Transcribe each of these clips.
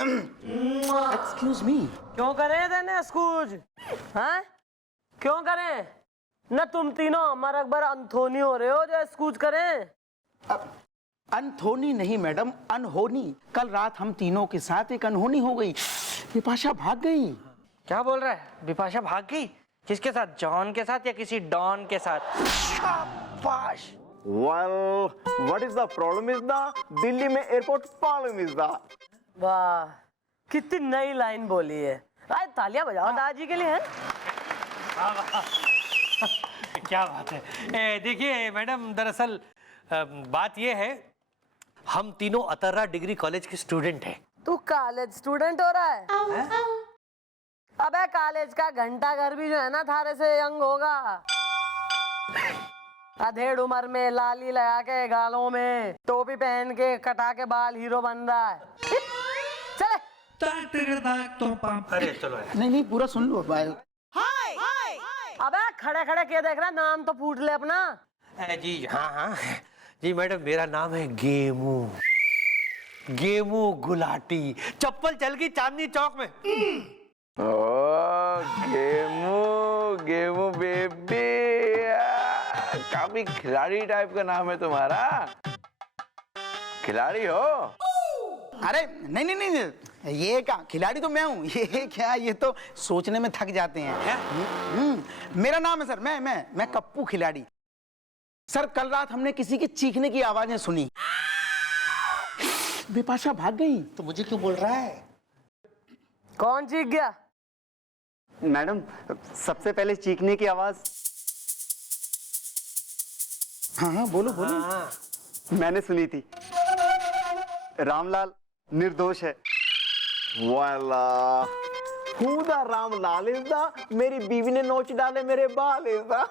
Excuse me. क्यों करें देने स्कूज? हाँ क्यों करें? न तुम तीनों अमर अकबर अंथोनी हो रहे हो जो स्कूज करें। अनथोनी नहीं मैडम, अनहोनी। कल रात हम तीनों के साथ एक अनहोनी हो गई, बिपाशा भाग गई। क्या बोल रहा है? बिपाशा भाग गई? किसके साथ? जॉन के साथ या किसी डॉन के साथ? शाबाश। Well, what is the problem is the Delhi में एयरपोर्ट प्रॉब्लम इज द। वाह कितनी नई लाइन बोली है। आज तालियां बजाओ दादाजी के लिए। है क्या बात है। देखिए मैडम, दरअसल बात ये है, हम तीनों अतर्रा डिग्री कॉलेज के स्टूडेंट हैं। तू कॉलेज स्टूडेंट हो रहा है? अबे कॉलेज का घंटा घर भी जो है ना थारे से यंग होगा। अधेड़ उम्र में लाली लगा के गालों में टोपी पहन के कटा के बाल हीरो बन रहा है। चले। अरे चलो नहीं पूरा सुन लो। अबे खड़े खड़े क्या देख रहा है? नाम तो पूछ ले अपना। जी हाँ जी मैडम, मेरा नाम है गेमू। गेमू गुलाटी। चप्पल चल गई चांदनी चौक में। गेमू गेमू बेबी, काफी खिलाड़ी टाइप का नाम है तुम्हारा। खिलाड़ी हो? अरे नहीं, ये क्या खिलाड़ी तो मैं हूँ। ये क्या, ये तो सोचने में थक जाते हैं। मेरा नाम है सर, मैं कप्पू खिलाड़ी। सर कल रात हमने किसी के चीखने की आवाजें सुनी, बिपाशा भाग गई। तो मुझे क्यों बोल रहा है? कौन चीख गया? मैडम सबसे पहले चीखने की आवाज हाँ बोलो बोलो। मैंने सुनी थी। रामलाल निर्दोष है। वाला Who the Ramlal is the? मेरी बीवी ने नोच डाले मेरे बाल is the।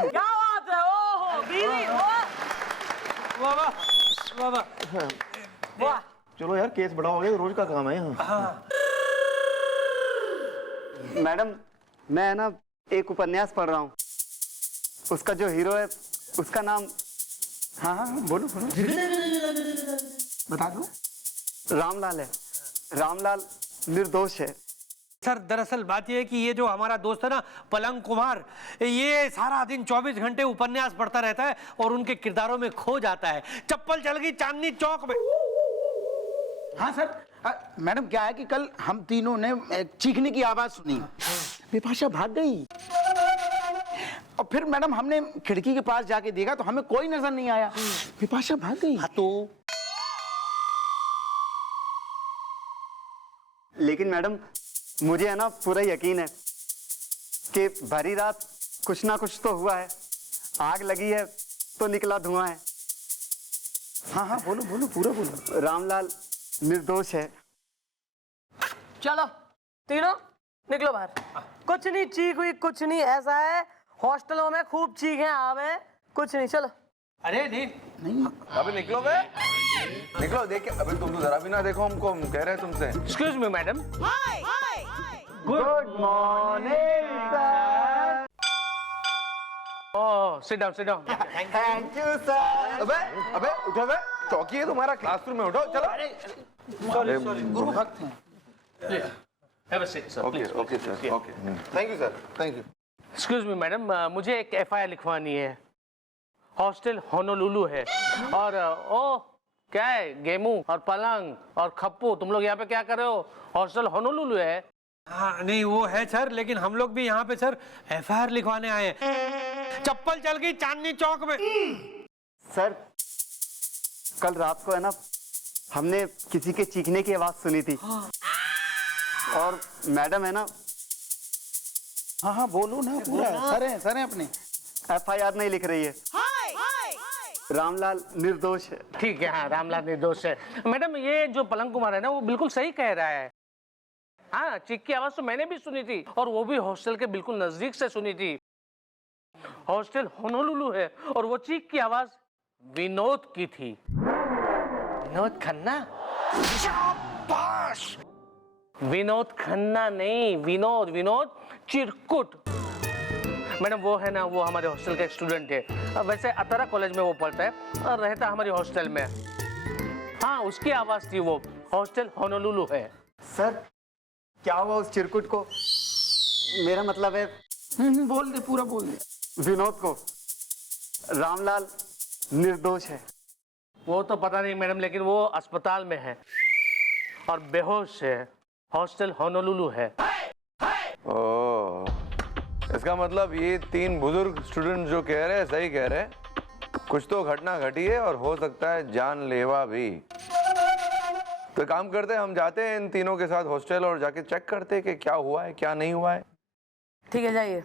क्या बात है? ओहो बीवी। वाह चलो यार, केस बड़ा हो गया, रोज का काम है यहाँ। मैडम मैं ना एक उपन्यास पढ़ रहा हूँ, उसका जो हीरो है उसका नाम। हाँ बोलो बता दो। रामलाल है। रामलाल निर्दोष है। सर दरअसल बात ये है कि ये जो हमारा दोस्त है ना पलंग कुमार, ये सारा दिन 24 घंटे उपन्यास पढ़ता रहता है और उनके किरदारों में खो जाता है। चप्पल चल गई चांदनी चौक में। हाँ सर मैडम क्या है कि कल हम तीनों ने एक चीखने की आवाज सुनी, बिपाशा भाग गई। और फिर मैडम हमने खिड़की के पास जाके देखा तो हमें कोई नजर नहीं आया, बिपाशा भाग गई। हाँ तो लेकिन मैडम मुझे है ना पूरा यकीन है कि भरी रात कुछ ना कुछ तो हुआ है। आग लगी है तो निकला धुआं है। हाँ बोलो पूरा बोलो। रामलाल निर्दोष है। चलो तीनों निकलो बाहर। कुछ नहीं चीख हुई, कुछ नहीं। ऐसा है हॉस्टलों में खूब चीखें आवे, कुछ नहीं। चलो। अरे नहीं अबे निकलो बे, निकलो। देख अबे तुम तो जरा भी ना देखो हमको, हम कह रहे हैं तुमसे। Excuse me madam. Good morning sir. Oh sit down. Thank you sir. अबे उठो बे, चौकी है तुम्हारा, क्लासरूम में उठो। चलो। Okay sir, okay. Thank you sir, thank you. Excuse me madam, मुझे एक एफआईआर लिखवानी है। हॉस्टल होनोलुलु है और क्या है, गेमू और पलंग और खप्पू, तुम लोग यहाँ पे क्या कर रहे हो? हॉस्टल होनोलुलु है। हाँ नहीं वो है सर, लेकिन हम लोग भी यहाँ पे सर एफआईआर लिखवाने आए हैं। चप्पल चल गई चांदनी चौक में। सर कल रात को है ना हमने किसी के चीखने की आवाज सुनी थी। और मैडम है ना। हाँ बोलो ना पूरा। सर है अपने। एफआईआर नहीं लिख रही है। रामलाल निर्दोष है। ठीक है, हाँ रामलाल निर्दोष है। मैडम ये जो पलंग कुमार है ना वो बिल्कुल सही कह रहा है। हाँ चीख की आवाज तो मैंने भी सुनी थी और वो भी हॉस्टल के बिल्कुल नजदीक से सुनी थी। हॉस्टल होनोलुलु है और वो चीख की आवाज विनोद की थी। विनोद खन्ना? शाबाश। विनोद खन्ना नहीं, विनोद चिरकुट। मैडम वो है ना, वो हमारे हॉस्टल का एक स्टूडेंट है। वैसे अतरा कॉलेज में वो पढ़ता है और रहता हमारी हॉस्टल में। हाँ उसकी आवाज थी वो। हॉस्टल होनोलुलु है। सर क्या हुआ उस चिरकुट को? मेरा मतलब है बोल दे, पूरा बोल दे। विनोद को। रामलाल निर्दोष है। वो तो पता नहीं मैडम, लेकिन वो अस्पताल में है और बेहोश है। हॉस्टल होनोलुलु है। ओह, इसका मतलब ये 3 बुजुर्ग स्टूडेंट जो कह रहे हैं सही कह रहे हैं। कुछ तो घटना घटी है और हो सकता है जानलेवा भी। तो काम करते हैं, हम जाते हैं इन तीनों के साथ हॉस्टल और जाके चेक करते हैं कि क्या हुआ है क्या नहीं हुआ है। ठीक है, जाइए।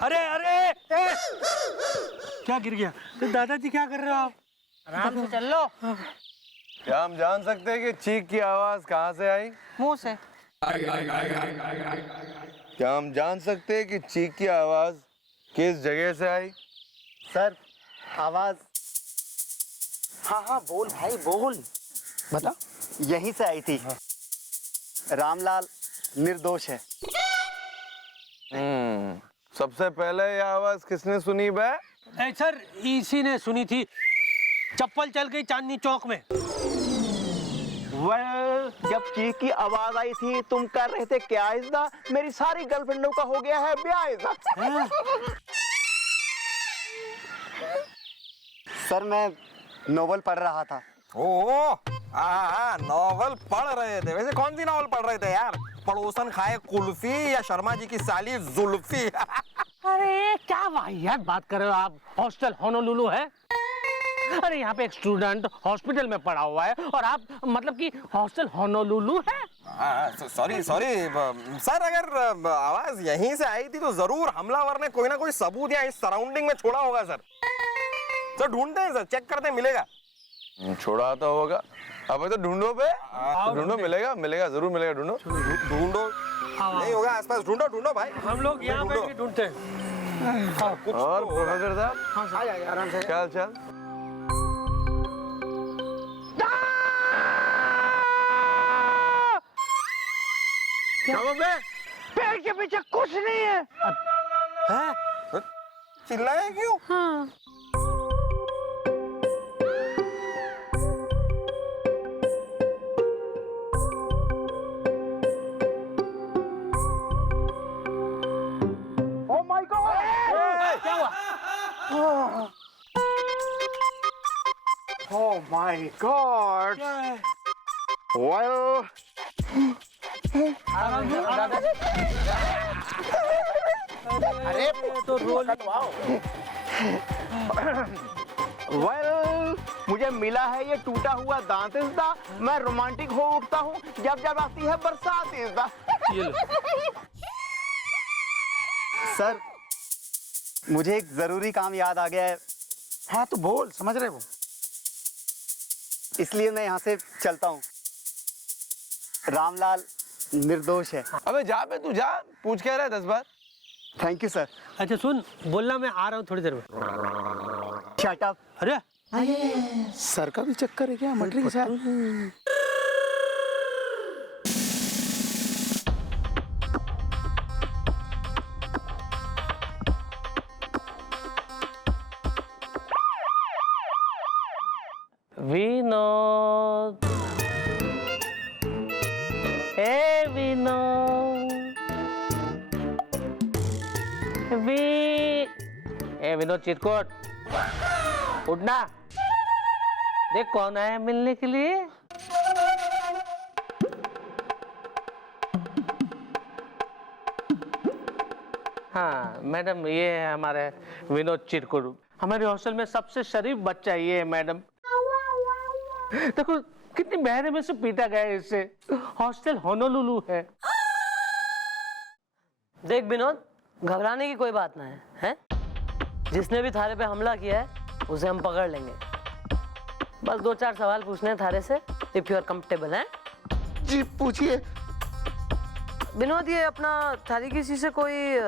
अरे अरे क्या गिर गया? तो दादाजी क्या कर रहे हो आप? आराम से चल लो। क्या हम जान सकते हैं कि चीख की आवाज कहाँ से आई? मुंह से। क्या हम जान सकते हैं कि चीख की आवाज किस जगह से आई? सर आवाज हाँ बोल भाई बोल, बता। यहीं से आई थी। रामलाल निर्दोष है। सबसे पहले ये आवाज किसने सुनी बे? सर इसी ने सुनी थी। चप्पल चल गई चांदनी चौक में। वेल, जब चीख की आवाज आई थी तुम कर रहे थे क्या इज़्दा? मेरी सारी गर्लफ्रेंडों का हो गया है ब्याह इज़्दा। सर मैं नोवेल पढ़ रहा था। ओह, नॉवल पढ़ रहे थे। वैसे कौन सी नॉवल पढ़ रहे थे यार? पड़ोसन खाए कुल्फी या शर्मा जी की साली जुल्फी? अरे क्या वाहियात बात कर रहे हो आप? हॉस्टल होनोलुलु है। अरे यहाँ पे एक स्टूडेंट हॉस्पिटल में पड़ा हुआ है और आप मतलब कि हॉस्टल होनोलुलु है। सॉरी सर, अगर आवाज यहीं से आई थी तो जरूर हमलावर ने कोई ना कोई सबूत या इस सराउंडिंग में छोड़ा होगा सर। ढूंढते हैं सर, चेक करते हैं, मिलेगा। छोड़ा तो होगा। अब तो ढूंढो बे, ढूंढो, मिलेगा जरूर मिलेगा। ढूंढो नहीं होगा आसपास, ढूंढो भाई। हम लोग यहाँ बैठ के ढूंढते हैं। और प्रोफेसर साहब आराम से। चल पेड़ के पीछे कुछ नहीं है। चिल्लाए क्यों? Oh my God! क्या हुआ? Oh my God! Well, अरे तो रोल well, मुझे मिला है ये टूटा हुआ दांत इज़्दा। मैं रोमांटिक हो उठता हूँ जब आती है बरसात इज़्दा। सर मुझे एक जरूरी काम याद आ गया है, हाँ तो बोल, समझ रहे वो। इसलिए मैं यहाँ से चलता हूँ। रामलाल निर्दोष है। अबे जा बे, तू जा, पूछ क्या रहा है 10 बार। Thank you sir. अच्छा सुन, बोलना मैं आ रहा हूँ थोड़ी देर में। Shut up. अरे सर का भी चक्कर है क्या मटरी के साथ? विनोद, हे विनोद, विनोद चिरकुट, उठना। देख कौन आया है मिलने के लिए। हाँ मैडम, ये है हमारे विनोद चिरकुट। हमारे हॉस्टल में सबसे शरीफ बच्चा ये है मैडम। देखो कितनी बहरे में से पीटा गया है इससे। हॉस्टल होनोलुलु है। देख विनोद, घबराने की कोई बात ना है, हैं? जिसने भी थारे पे हमला किया है उसे हम पकड़ लेंगे। बस 2-4 सवाल पूछने हैं थारे से, इफ यू आर कंफर्टेबल है। जी पूछिए। विनोद, ये अपना थारी किसी से कोई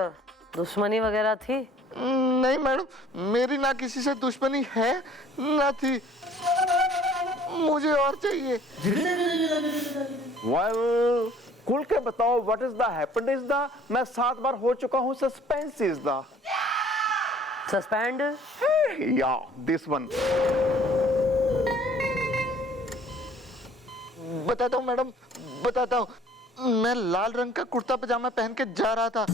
दुश्मनी वगैरह थी? नहीं मैडम, मेरी ना किसी से दुश्मनी है ना थी। मुझे और चाहिए। well, खुल के बताओ व्हाट इज द हैपेंड इज़्दा। मैं 7 बार हो चुका हूँ सस्पेंस इज़्दा। सस्पेंड। या दिस वन। बताता हूँ मैडम, बताता हूँ। मैं लाल रंग का कुर्ता पजामा पहन के जा रहा था।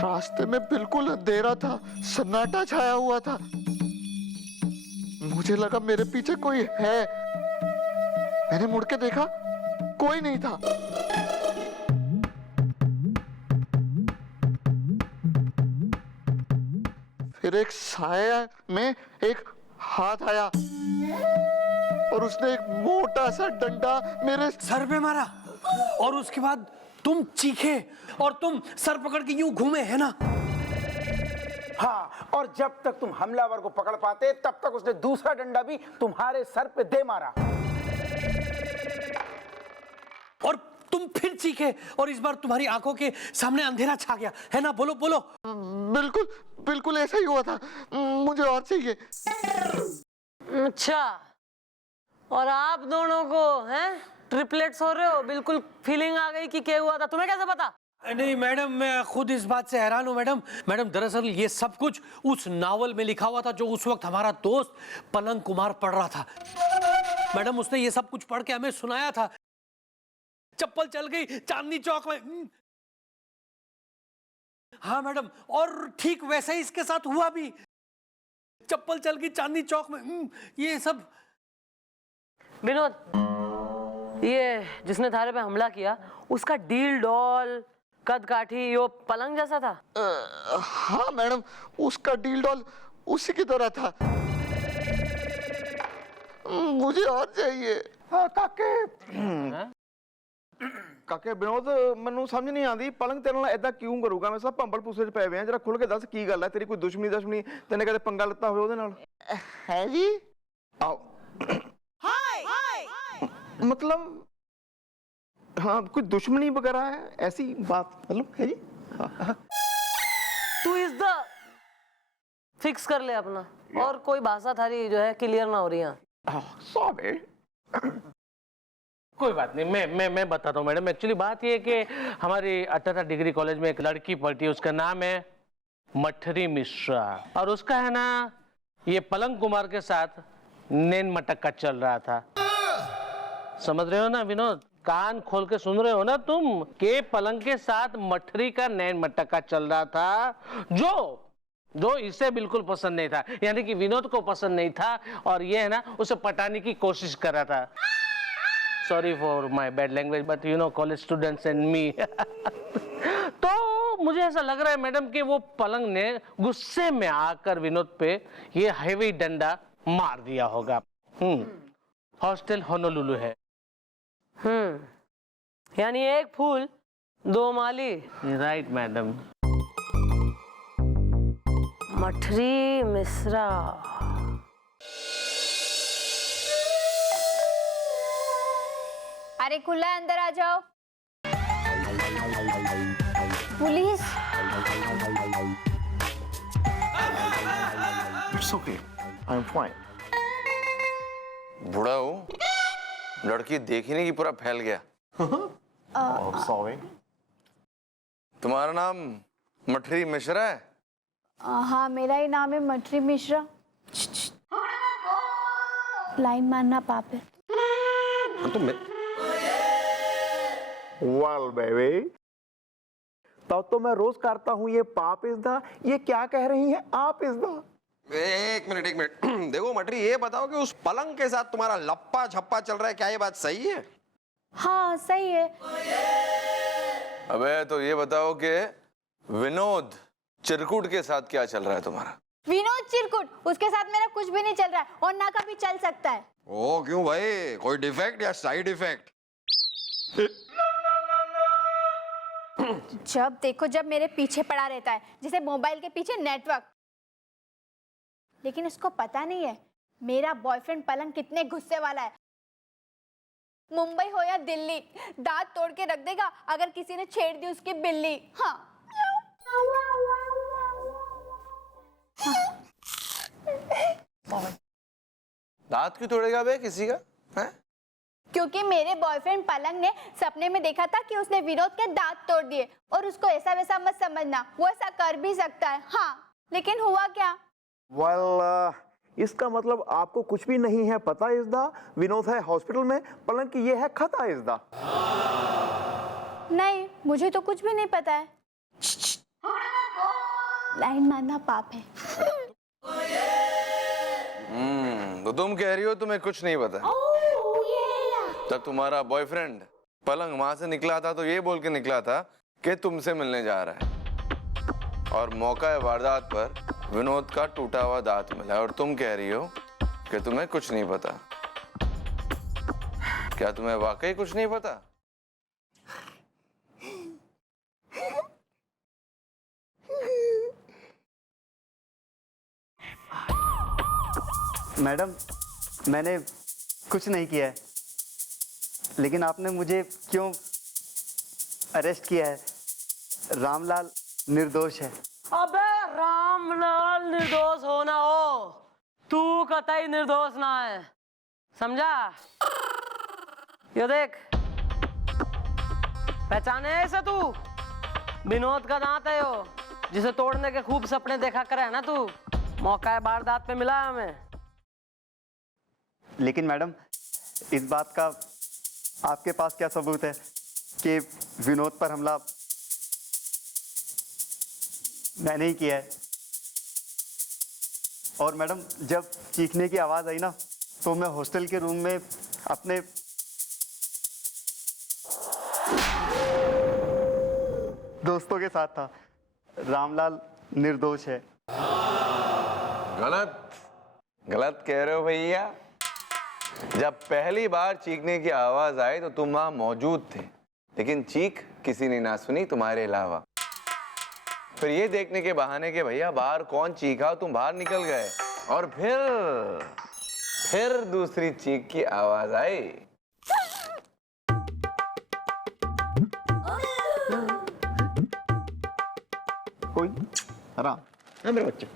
रास्ते में बिल्कुल अंधेरा था, सन्नाटा छाया हुआ था। मुझे लगा मेरे पीछे कोई है। मैंने मुड़ के देखा, कोई नहीं था। फिर एक साया में एक हाथ आया और उसने एक मोटा सा डंडा मेरे सर पे मारा और उसके बाद तुम चीखे और तुम सर पकड़ के यूं घूमे, है ना? हाँ, और जब तक तुम हमलावर को पकड़ पाते तब तक उसने दूसरा डंडा भी तुम्हारे सर पे दे मारा। और तुम फिर चीखे और इस बार तुम्हारी आंखों के सामने अंधेरा छा गया, है ना? बोलो बोलो। बिल्कुल बिल्कुल ऐसा ही हुआ था। मुझे और चाहिए। अच्छा, और आप दोनों को हैं ट्रिपलेट्स हो रहे हो? बिल्कुल फीलिंग आ गई कि क्या हुआ था। तुम्हें कैसे पता? नहीं मैडम, मैं खुद इस बात से हैरान हूँ मैडम। मैडम दरअसल ये सब कुछ उस नावल में लिखा हुआ था जो उस वक्त हमारा दोस्त पलंग कुमार पढ़ रहा था। मैडम उसने ये सब कुछ पढ़ के हमें सुनाया था। चप्पल चल गई चांदनी चौक में। हाँ मैडम, और ठीक वैसे ही इसके साथ हुआ भी। चप्पल चल गई चांदनी चौक में। ये सब। विनोद, ये जिसने थारे पे हमला किया उसका डील डॉल कद काठी यो पलंग जैसा था? हाँ मैडम, उसका डील डॉल उसी की तरह था। मुझे और चाहिए। ਕਾਕੇ ਵਿਨੋਦ ਮੈਨੂੰ ਸਮਝ ਨਹੀਂ ਆਉਂਦੀ ਪਲੰਗ ਤੇਰੇ ਨਾਲ ਐਦਾਂ ਕਿਉਂ ਕਰੂਗਾ ਮੈਂ ਸਭ ਭੰਬਲ ਪੂਸੇ ਚ ਪਏ ਹੋਏ ਆ ਜਰਾ ਖੁੱਲ ਕੇ ਦੱਸ ਕੀ ਗੱਲ ਹੈ ਤੇਰੀ ਕੋਈ ਦੁਸ਼ਮਣੀ ਤੈਨੇ ਕਦੇ ਪੰਗਾ ਲੱਤਾ ਹੋਵੇ ਉਹਦੇ ਨਾਲ है जी? ਆਓ मतलब हाँ कोई दुश्मनी वगैरह है ऐसी बात मतलब है जी तू इस द फिक्स कर ले अपना, और कोई भाषा थारी जो है क्लियर ना हो रही है। सॉरी कोई बात नहीं, मैं बताता हूँ मैडम। एक्चुअली बात ये है कि हमारी 18 डिग्री कॉलेज में एक लड़की पढ़ती है, उसका नाम है मठरी मिश्रा, और उसका है ना ये पलंग कुमार के साथ नैन मटक्का चल रहा था। समझ रहे हो ना विनोद? कान खोल के सुन रहे हो ना तुम के पलंग के साथ मठरी का नैन मटक्का चल रहा था जो इसे बिल्कुल पसंद नहीं था, यानी कि विनोद को पसंद नहीं था, और ये है ना उसे पटाने की कोशिश कर रहा था। Sorry for my bad language but you know college students and me. तो मुझे ऐसा लग रहा है मैडम कि वो पलंग ने गुस्से में आकर विनोद पे ये हैवी डंडा मार दिया होगा। हॉस्टल होनोलुलु है। यानी एक फूल दो माली। Right madam. मठरी मिश्रा। अरे खुला है, अंदर आ जाओ। Police. It's okay I am fine बूढ़ा हूँ, लड़की देखी नहीं कि पूरा फैल गया। सॉरी तुम्हारा नाम मठरी मिश्रा है? हाँ, मेरा ही नाम है मठरी मिश्रा। लाइन मारना पाप है। वेल बेबी तब तो मैं रोज करता हूँ ये पाप इज द, ये क्या कह रही हैं आप इज द। एक मिनट देखो मटरी, ये बताओ कि उस पलंग के साथ तुम्हारा लप्पा झप्पा चल रहा है, क्या ये बात सही है? हाँ सही है। अबे तो ये बताओ कि विनोद चिरकुट के साथ क्या चल रहा है तुम्हारा? विनोद चिरकुट, उसके साथ मेरा कुछ भी नहीं चल रहा है और ना कभी चल सकता है। ओ क्यों भाई, कोई डिफेक्ट या साइड इफेक्ट? जब देखो जब मेरे पीछे पड़ा रहता है, जैसे मोबाइल के पीछे नेटवर्क। लेकिन उसको पता नहीं है मेरा बॉयफ्रेंड पलंग कितने गुस्से वाला है। मुंबई हो या दिल्ली, दांत तोड़ के रख देगा अगर किसी ने छेड़ दी उसकी बिल्ली। हाँ दांत क्यों तोड़ेगा बे किसी का? हैं? क्योंकि मेरे बॉयफ्रेंड पलंग ने सपने में देखा था कि उसने विनोद के दांत तोड़ दिए, और उसको ऐसा वैसा मत समझना, वो ऐसा कर भी सकता है। हाँ, लेकिन हुआ क्या? इसका मतलब आपको कुछ भी नहीं है पता इज़दा। विनोद है हॉस्पिटल में, पलंग की ये है खता इज़दा। नहीं, मुझे तो कुछ भी नहीं पता है। लाइन मारना पाप है। तो तुम कह रही हो तुम्हें कुछ नहीं पता? जब तुम्हारा बॉयफ्रेंड पलंग वहां से निकला था तो ये बोल के निकला था कि तुमसे मिलने जा रहा है, और मौका वारदात पर विनोद का टूटा हुआ दांत मिला, और तुम कह रही हो कि तुम्हें कुछ नहीं पता। क्या तुम्हें वाकई कुछ नहीं पता? मैडम, मैंने कुछ नहीं किया है, लेकिन आपने मुझे क्यों अरेस्ट किया है? रामलाल निर्दोष है। अबे रामलाल निर्दोष हो ना हो, तू कतई निर्दोष ना है, समझा? ये देख, पहचाने है इसे तू? विनोद का दांत है यो, जिसे तोड़ने के खूब सपने देखा करे है ना तू। मौका है वारदात पे मिला है हमें। लेकिन मैडम, इस बात का आपके पास क्या सबूत है कि विनोद पर हमला मैंने ही किया है? और मैडम, जब चीखने की आवाज आई ना, तो मैं हॉस्टल के रूम में अपने दोस्तों के साथ था। रामलाल निर्दोष है। गलत गलत कह रहे हो भैया। जब पहली बार चीखने की आवाज आई तो तुम वहां मौजूद थे, लेकिन चीख किसी ने ना सुनी तुम्हारे अलावा। फिर ये देखने के बहाने के भैया बाहर कौन चीखा, तुम बाहर निकल गए, और फिर दूसरी चीख की आवाज आई। कोई आराम, मेरे बच्चे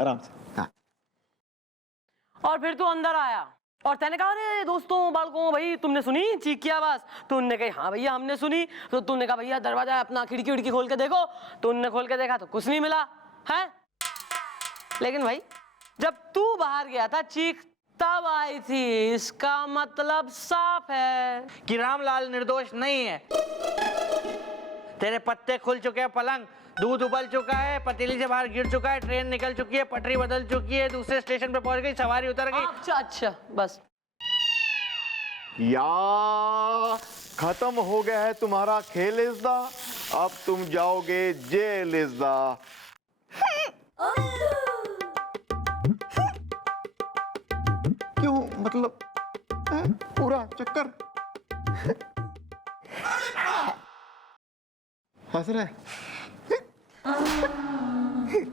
आराम से। हाँ। और फिर तू अंदर आया और तैने कहा, अरे दोस्तों बालकों भाई, तुमने सुनी चीख की आवाज? तो उनने कहा हाँ भैया हमने सुनी। तो तूने कहा भैया दरवाजा अपना खिड़की विड़की खोल के देखो। तो उनने खोल के देखा तो कुछ नहीं मिला है। लेकिन भाई, जब तू बाहर गया था चीख तब आई थी, इसका मतलब साफ है कि रामलाल निर्दोष नहीं है। तेरे पत्ते खुल चुके हैं पलंग, दूध उबल चुका है, पतीली से बाहर गिर चुका है, ट्रेन निकल चुकी है, पटरी बदल चुकी है, दूसरे स्टेशन पे पहुंच गई, सवारी उतर गई। अच्छा अच्छा, बस या खत्म हो गया है तुम्हारा खेल इज़दा। अब तुम जाओगे जेल इज़दा। क्यों, मतलब पूरा चक्कर हंस रहा है?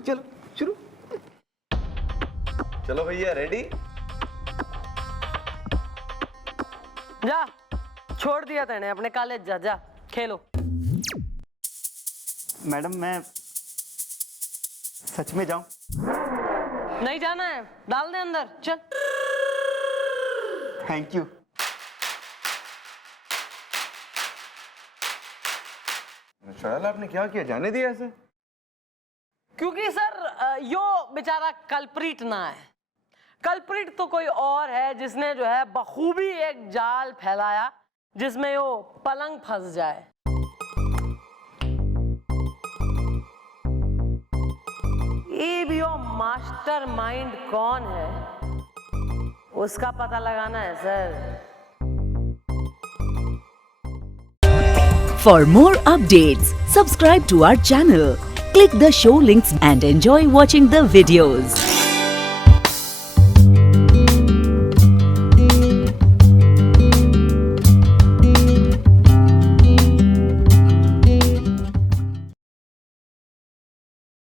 चलो शुरू। चलो भैया, रेडी? जा, छोड़ दिया तैने अपने कॉलेज, जा जा खेलो। मैडम, मैं सच में जाऊं? नहीं जाना है, डाल दे अंदर, चल। Thank you. शाला आपने क्या किया, जाने दिया ऐसे? क्योंकि सर यो बेचारा कल्प्रिट ना है। कल्प्रिट तो कोई और है जिसने जो है बखूबी एक जाल फैलाया जिसमें यो पलंग फंस जाए। ये भी यो मास्टर माइंड कौन है, उसका पता लगाना है sir. For more updates, subscribe to our channel, click the show links and enjoy watching the videos.